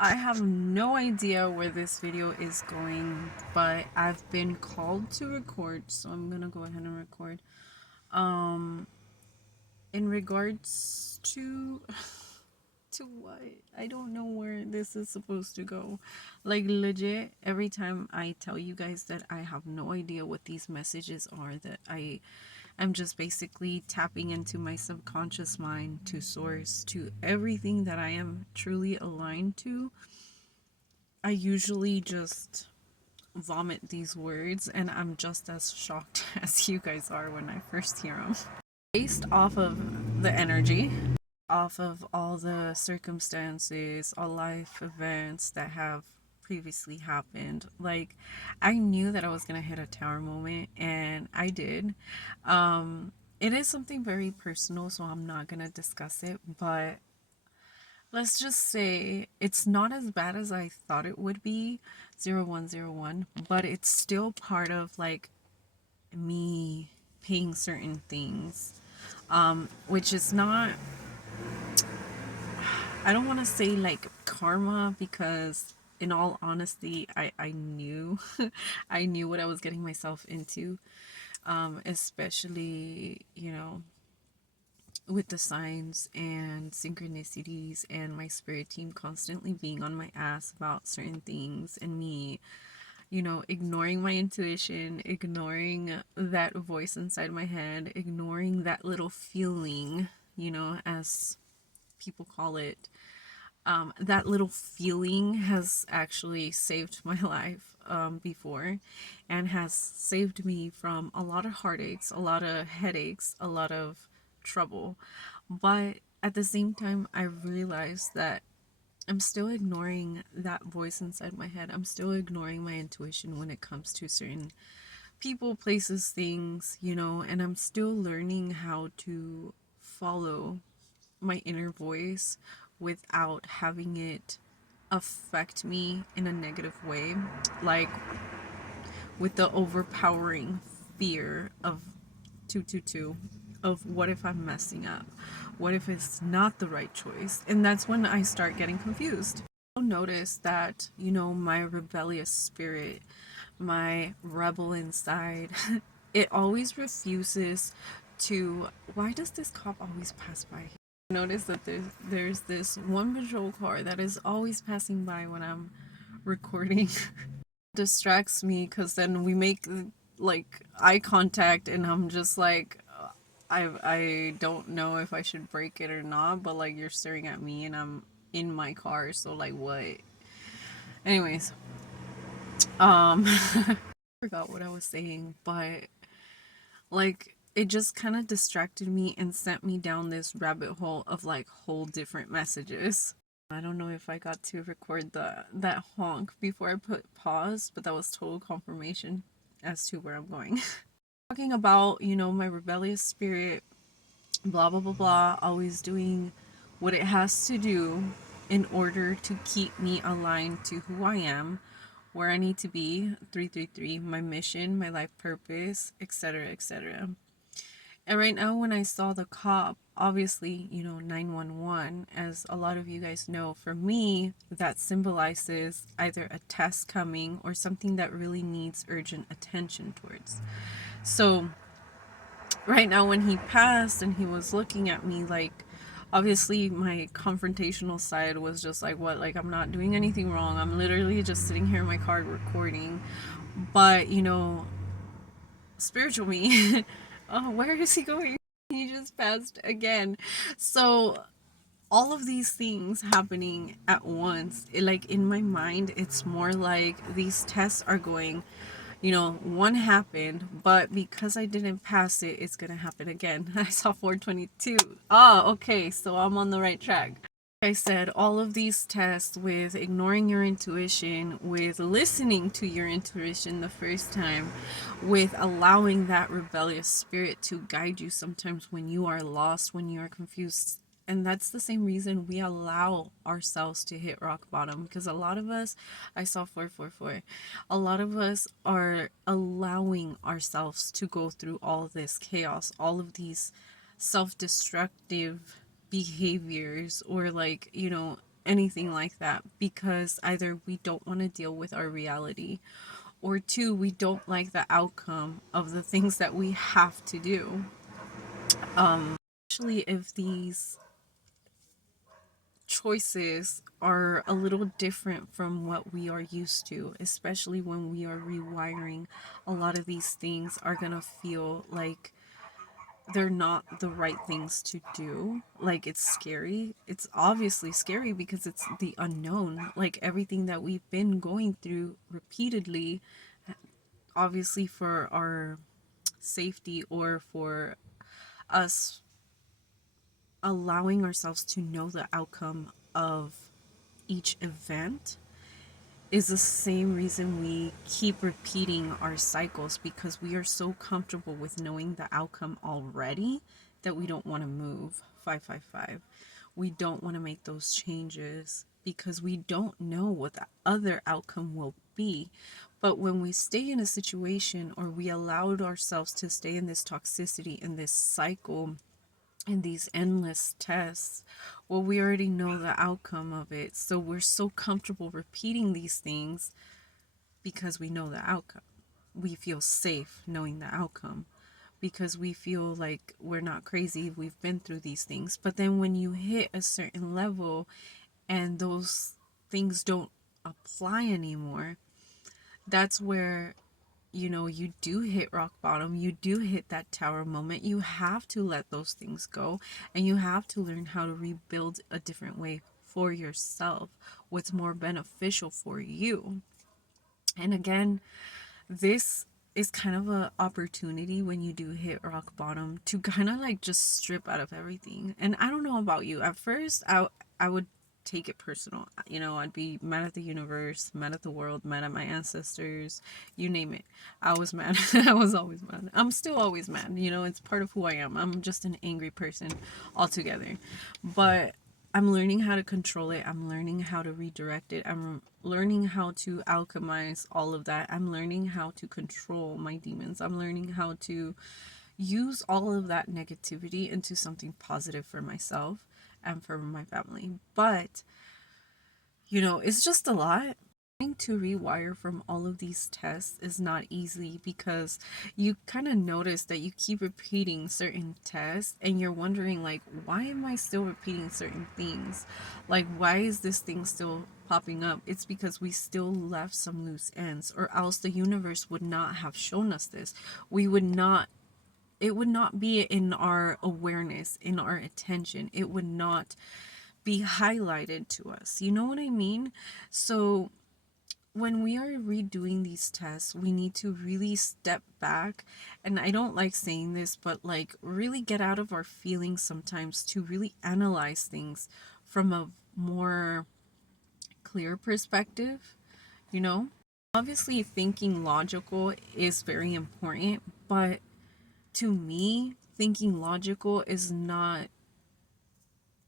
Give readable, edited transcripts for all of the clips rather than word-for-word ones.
I have no idea where this video is going, but I've been called to record, so I'm gonna go ahead and record. Um, in regards to to what? I don't know where this is supposed to go. Like legit, every time I tell you guys that I have no idea what these messages are, that I'm just basically tapping into my subconscious mind, to source, to everything that I am truly aligned to. I usually just vomit these words, and I'm just as shocked as you guys are when I first hear them. Based off of the energy, off of all the circumstances, all life events that have previously happened, like I knew that I was gonna hit a tower moment, and I did. It is something very personal, so I'm not gonna discuss it, but let's just say it's not as bad as I thought it would be, 0101, but it's still part of like me paying certain things, which is not, I don't want to say like karma, because in all honesty, I knew I knew what I was getting myself into, especially, with the signs and synchronicities and my spirit team constantly being on my ass about certain things, and me, ignoring my intuition, ignoring that voice inside my head, ignoring that little feeling, as people call it. That little feeling has actually saved my life, before, and has saved me from a lot of heartaches, a lot of headaches, a lot of trouble. But at the same time, I realized that I'm still ignoring that voice inside my head. I'm still ignoring my intuition when it comes to certain people, places, things, and I'm still learning how to follow my inner voice without having it affect me in a negative way. Like with the overpowering fear of 222, of what if I'm messing up? What if it's not the right choice? And that's when I start getting confused. I'll notice that, my rebellious spirit, my rebel inside, it always refuses to. Why does this cop always pass by here? Notice that there's this one patrol car that is always passing by when I'm recording. Distracts me, because then we make like eye contact, and I'm just like, I don't know if I should break it or not, but like you're staring at me and I'm in my car, so like what? Anyways, I forgot what I was saying, but like it just kind of distracted me and sent me down this rabbit hole of like whole different messages. I don't know if I got to record that honk before I put pause, but that was total confirmation as to where I'm going. Talking about, my rebellious spirit, blah blah blah blah, always doing what it has to do in order to keep me aligned to who I am, where I need to be, 333, my mission, my life purpose, etc., etc. And right now, when I saw the cop, obviously, 911, as a lot of you guys know, for me, that symbolizes either a test coming or something that really needs urgent attention towards. So, right now, when he passed and he was looking at me, like, obviously, my confrontational side was just like, what? Like, I'm not doing anything wrong. I'm literally just sitting here in my car recording. But, spiritual me. Oh, where is he going? He just passed again. So all of these things happening at once, like in my mind, it's more like these tests are going, one happened, but because I didn't pass it, it's gonna happen again. I saw 422. Oh, okay, so I'm on the right track. I said, all of these tests with ignoring your intuition, with listening to your intuition the first time, with allowing that rebellious spirit to guide you sometimes when you are lost, when you are confused. And that's the same reason we allow ourselves to hit rock bottom, because a lot of us, I saw 444, a lot of us are allowing ourselves to go through all this chaos, all of these self-destructive behaviors, or like, anything like that, because either we don't want to deal with our reality, or two, we don't like the outcome of the things that we have to do. Especially if these choices are a little different from what we are used to, especially when we are rewiring, a lot of these things are gonna feel like they're not the right things to do. Like, it's scary. It's obviously scary because it's the unknown. Like, everything that we've been going through repeatedly, obviously for our safety or for us allowing ourselves to know the outcome of each event, is the same reason we keep repeating our cycles, because we are so comfortable with knowing the outcome already that we don't want to move. 555. We don't want to make those changes because we don't know what the other outcome will be. But when we stay in a situation, or we allowed ourselves to stay in this toxicity, in this cycle, in these endless tests, well, we already know the outcome of it. So we're so comfortable repeating these things because we know the outcome. We feel safe knowing the outcome because we feel like we're not crazy. We've been through these things. But then when you hit a certain level and those things don't apply anymore, that's where, you do hit rock bottom. You do hit that tower moment. You have to let those things go, and you have to learn how to rebuild a different way for yourself, what's more beneficial for you. And again, this is kind of a opportunity when you do hit rock bottom to kind of like just strip out of everything. And I don't know about you. At first, I would take it personal. I'd be mad at the universe, mad at the world, mad at my ancestors, you name it. I was mad. I was always mad. I'm still always mad. It's part of who I am. I'm just an angry person altogether. But I'm learning how to control it. I'm learning how to redirect it. I'm learning how to alchemize all of that. I'm learning how to control my demons. I'm learning how to use all of that negativity into something positive for myself and for my family. But, it's just a lot. To rewire from all of these tests is not easy, because you kind of notice that you keep repeating certain tests and you're wondering, like, why am I still repeating certain things? Like, why is this thing still popping up? It's because we still left some loose ends, or else the universe would not have shown us this. We would not, it would not be in our awareness, in our attention. It would not be highlighted to us. You know what I mean? So when we are redoing these tests, we need to really step back. And I don't like saying this, but like, really get out of our feelings sometimes to really analyze things from a more clear perspective, you know? Obviously, thinking logical is very important, but to me, thinking logical is not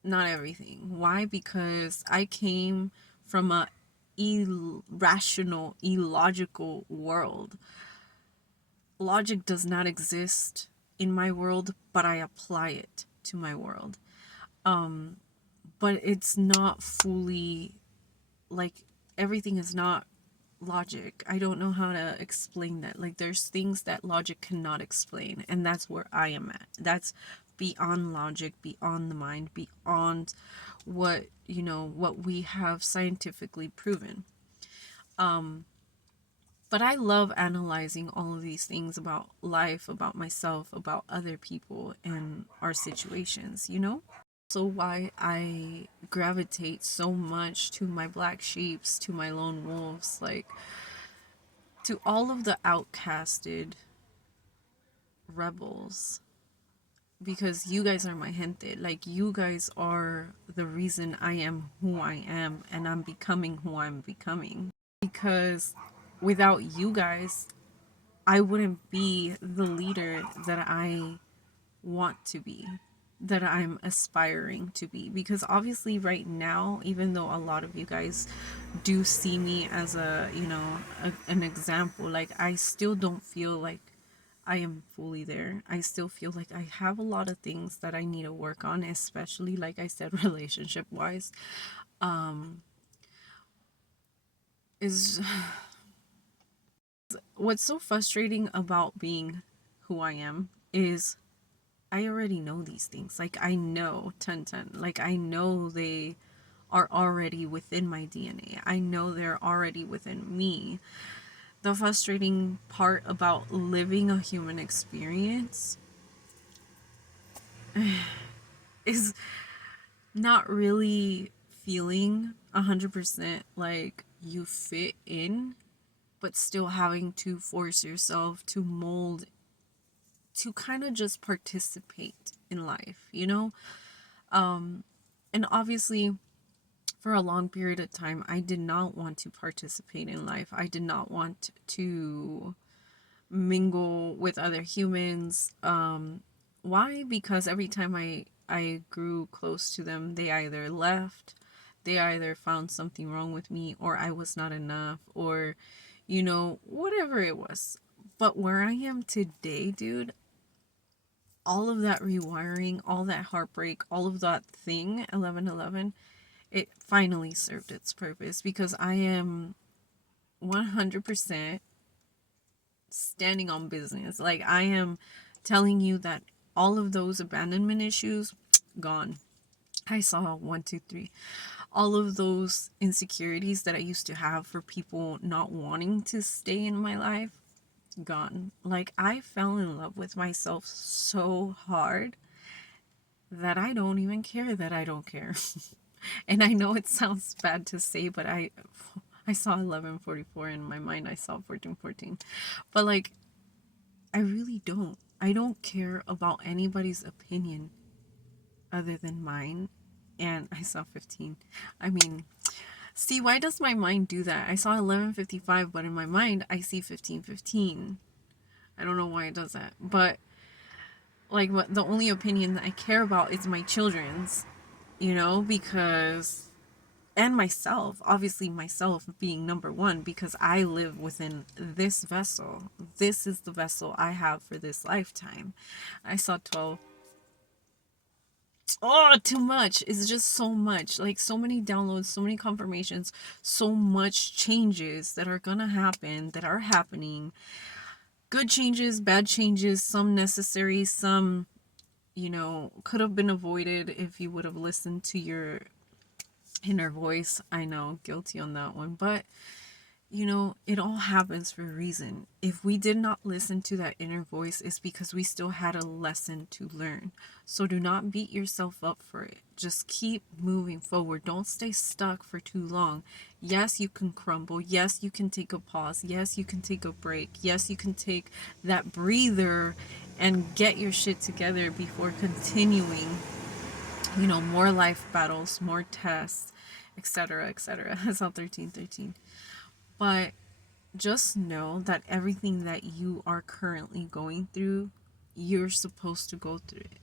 everything. Why? Because I came from a irrational, illogical world. Logic does not exist in my world, but I apply it to my world. But it's not fully, like, everything is not logic. I don't know how to explain that. Like, there's things that logic cannot explain, and that's where I am at. That's beyond logic, beyond the mind, beyond what we have scientifically proven. But I love analyzing all of these things about life, about myself, about other people, and our situations. So why I gravitate so much to my black sheeps, to my lone wolves, like, to all of the outcasted rebels, because you guys are my gente. Like, you guys are the reason I am who I am, and I'm becoming who I'm becoming. Because without you guys, I wouldn't be the leader that I want to be, that I'm aspiring to be. Because obviously, right now, even though a lot of you guys do see me as an example, like, I still don't feel like I am fully there. I still feel like I have a lot of things that I need to work on, especially, like I said, relationship wise. um is what's so frustrating about being who I am is I already know these things. Like, I know 1010. Like, I know they are already within my DNA. I know they're already within me. The frustrating part about living a human experience is not really feeling 100% like you fit in, but still having to force yourself to mold, to kind of just participate in life, you know? And obviously, for a long period of time, I did not want to participate in life. I did not want to mingle with other humans. Why? Because every time I grew close to them, they either left, they either found something wrong with me, or I was not enough, or whatever it was. But where I am today, dude, all of that rewiring, all that heartbreak, all of that thing, 1111, it finally served its purpose, because I am 100% standing on business. Like, I am telling you that all of those abandonment issues, gone. I saw one, two, three. All of those insecurities that I used to have for people not wanting to stay in my life, gone. Like, I fell in love with myself so hard that I don't even care that I don't care. And I know it sounds bad to say, but I saw 1144 in my mind. I saw 1414. But like, I really don't. I don't care about anybody's opinion other than mine. And I saw 15. I mean, see, why does my mind do that? I saw 1155, but in my mind, I see 1515. I don't know why it does that. But, like, what the only opinion that I care about is my children's, because, and myself, obviously myself being number one, because I live within this vessel. This is the vessel I have for this lifetime. I saw 12. Oh, too much. It's just so much. Like, so many downloads, so many confirmations, so much changes that are gonna happen, that are happening. Good changes, bad changes, some necessary, some, could have been avoided if you would have listened to your inner voice. I know, guilty on that one. But it all happens for a reason. If we did not listen to that inner voice, it's because we still had a lesson to learn. So do not beat yourself up for it. Just keep moving forward. Don't stay stuck for too long. Yes, you can crumble. Yes, you can take a pause. Yes, you can take a break. Yes, you can take that breather and get your shit together before continuing, more life battles, more tests, etc., etc. That's all 1313. But just know that everything that you are currently going through, you're supposed to go through it.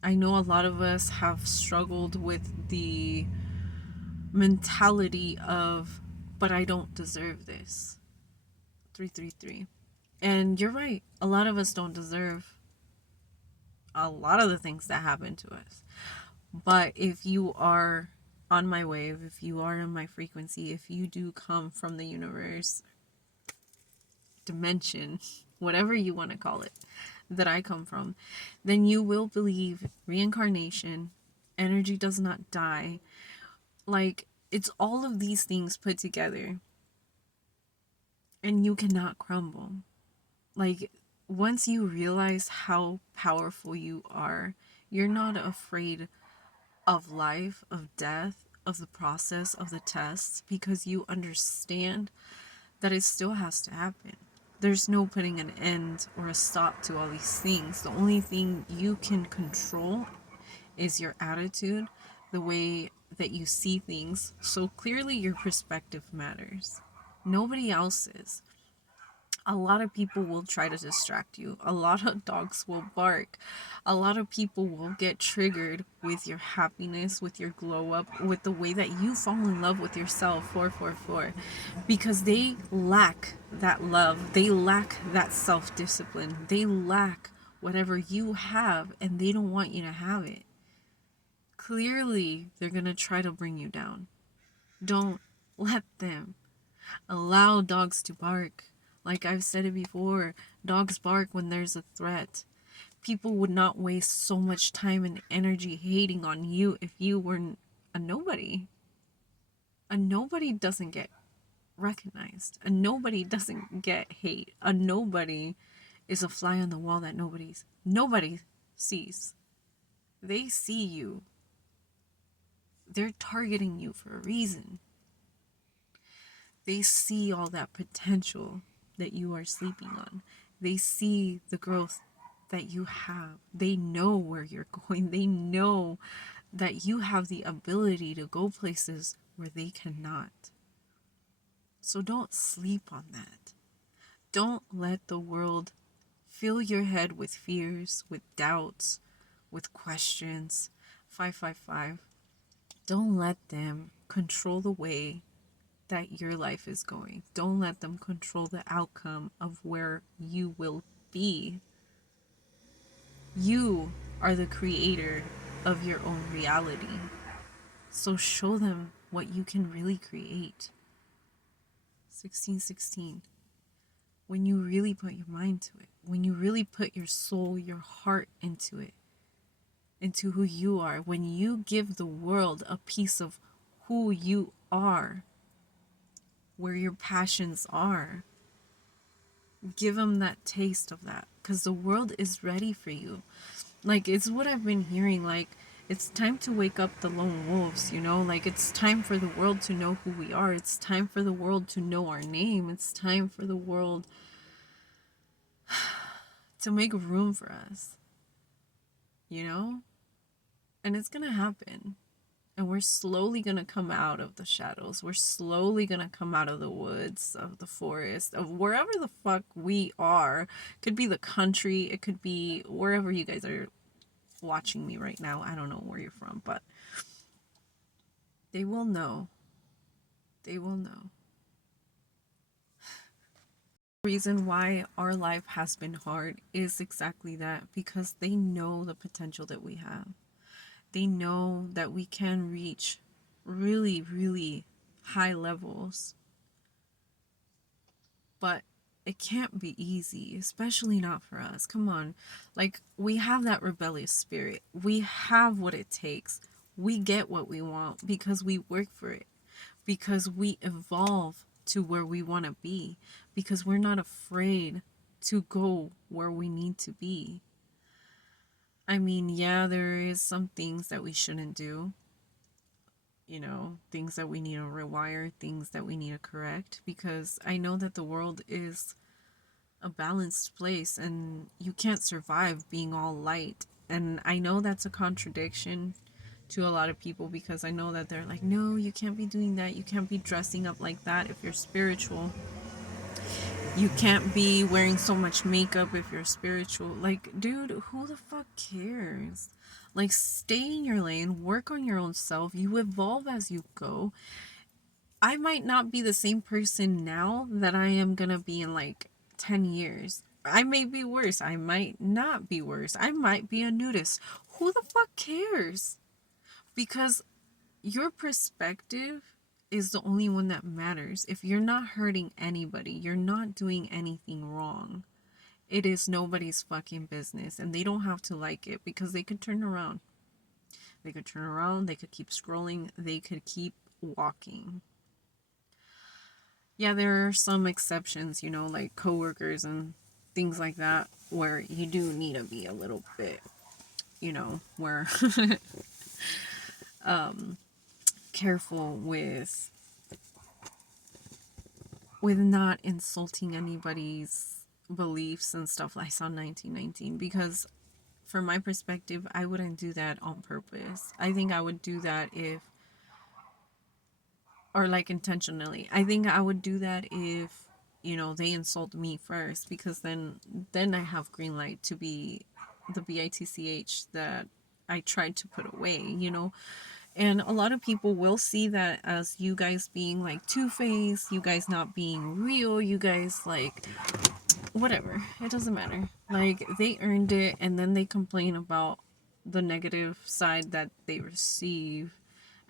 I know a lot of us have struggled with the mentality of, but I don't deserve this. 333. And you're right. A lot of us don't deserve a lot of the things that happen to us. But if you are on my wave, if you are in my frequency, if you do come from the universe, dimension, whatever you want to call it, that I come from, then you will believe reincarnation, energy does not die. Like, it's all of these things put together, and you cannot crumble. Like, once you realize how powerful you are, you're not afraid of life, of death, of the process, of the tests, because you understand that it still has to happen. There's no putting an end or a stop to all these things. The only thing you can control is your attitude, the way that you see things. So clearly your perspective matters. Nobody else's. A lot of people will try to distract you. A lot of dogs will bark. A lot of people will get triggered with your happiness, with your glow up, with the way that you fall in love with yourself, 444, because they lack that love. They lack that self-discipline. They lack whatever you have, and they don't want you to have it. Clearly, they're gonna try to bring you down. Don't let them. Allow dogs to bark. Like I've said it before, dogs bark when there's a threat. People would not waste so much time and energy hating on you if you weren't a nobody. A nobody doesn't get recognized. A nobody doesn't get hate. A nobody is a fly on the wall that nobody sees. They see you. They're targeting you for a reason. They see all that potential that you are sleeping on. They see the growth that you have. They know where you're going. They know that you have the ability to go places where they cannot. So don't sleep on that. Don't let the world fill your head with fears, with doubts, with questions. 555. Don't let them control the way that your life is going. Don't let them control the outcome of where you will be. You are the creator of your own reality. So show them what you can really create. 1616. When you really put your mind to it, when you really put your soul, your heart into it, into who you are, when you give the world a piece of who you are, where your passions are, give them that taste of that, because the world is ready for you. Like, it's what I've been hearing, like, it's time to wake up the lone wolves, you know? Like, it's time for the world to know who we are. It's time for the world to know our name. It's time for the world to make room for us, you know? And it's gonna happen. And we're slowly gonna come out of the shadows. We're slowly gonna come out of the woods, of the forest, of wherever the fuck we are. Could be the country, it could be wherever you guys are watching me right now. I don't know where you're from, but they will know. They will know. The reason why our life has been hard is exactly that, because they know the potential that we have. They know that we can reach really, really high levels. But it can't be easy, especially not for us. Come on. Like, we have that rebellious spirit. We have what it takes. We get what we want because we work for it. Because we evolve to where we want to be. Because we're not afraid to go where we need to be. I mean, yeah, there is some things that we shouldn't do. You know, things that we need to rewire, things that we need to correct. Because I know that the world is a balanced place and you can't survive being all light. And I know that's a contradiction to a lot of people, because I know that they're like, no, you can't be doing that. You can't be dressing up like that if you're spiritual. You can't be wearing so much makeup if you're spiritual. Like, dude, who the fuck cares? Like, stay in your lane, work on your own self. You evolve as you go. I might not be the same person now that I am gonna be in like 10 years. I may be worse. I might not be worse. I might be a nudist. Who the fuck cares? Because your perspective is the only one that matters. If you're not hurting anybody, you're not doing anything wrong. It is nobody's fucking business, and they don't have to like it, because they could turn around. They could turn around, they could keep scrolling, they could keep walking. Yeah, there are some exceptions, you know, like coworkers and things like that, where you do need to be a little bit, you know, where careful with not insulting anybody's beliefs and stuff. I saw 1919, because from my perspective, I wouldn't do that on purpose. I think I would do that if, or like intentionally. I think I would do that if, you know, they insult me first, because then I have green light to be the bitch that I tried to put away, you know. And a lot of people will see that as you guys being like two-faced, you guys not being real, you guys like whatever. It doesn't matter. Like, they earned it, and then they complain about the negative side that they receive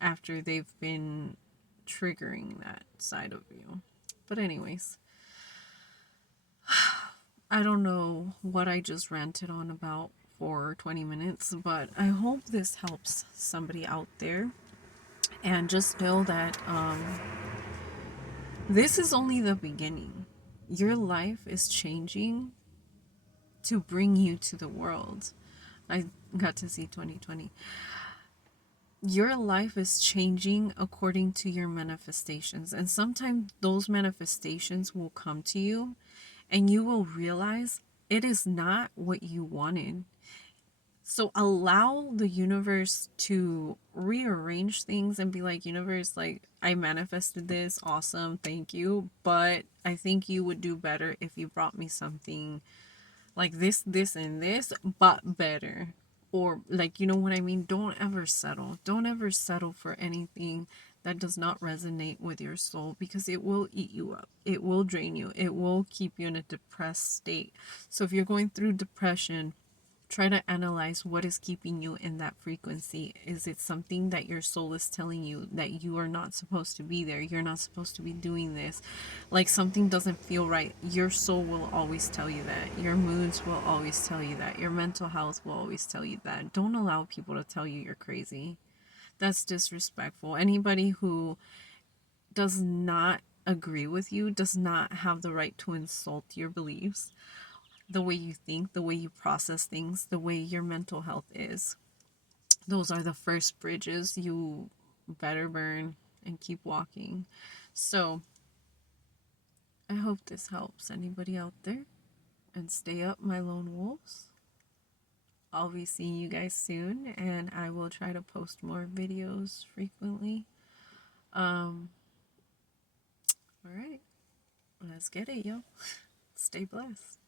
after they've been triggering that side of you. But anyways, I don't know what I just ranted on about for 20 minutes, but I hope this helps somebody out there. And just know that this is only the beginning. Your life is changing to bring you to the world. I got to see 2020. Your life is changing according to your manifestations. And sometimes those manifestations will come to you and you will realize it is not what you wanted. So allow the universe to rearrange things and be like, universe, like, I manifested this, awesome, thank you, but I think you would do better if you brought me something like this, and this, but better. Or, like, you know what I mean? Don't ever settle. Don't ever settle for anything that does not resonate with your soul, because it will eat you up. It will drain you. It will keep you in a depressed state. So if you're going through depression, try to analyze what is keeping you in that frequency. Is it something that your soul is telling you that you are not supposed to be there? You're not supposed to be doing this. Like, something doesn't feel right. Your soul will always tell you that. Your moods will always tell you that. Your mental health will always tell you that. Don't allow people to tell you you're crazy. That's disrespectful. Anybody who does not agree with you does not have the right to insult your beliefs, the way you think, the way you process things, the way your mental health is. Those are the first bridges you better burn and keep walking. So, I hope this helps anybody out there. And stay up, my lone wolves. I'll be seeing you guys soon, and I will try to post more videos frequently. All right, let's get it, yo. Stay blessed.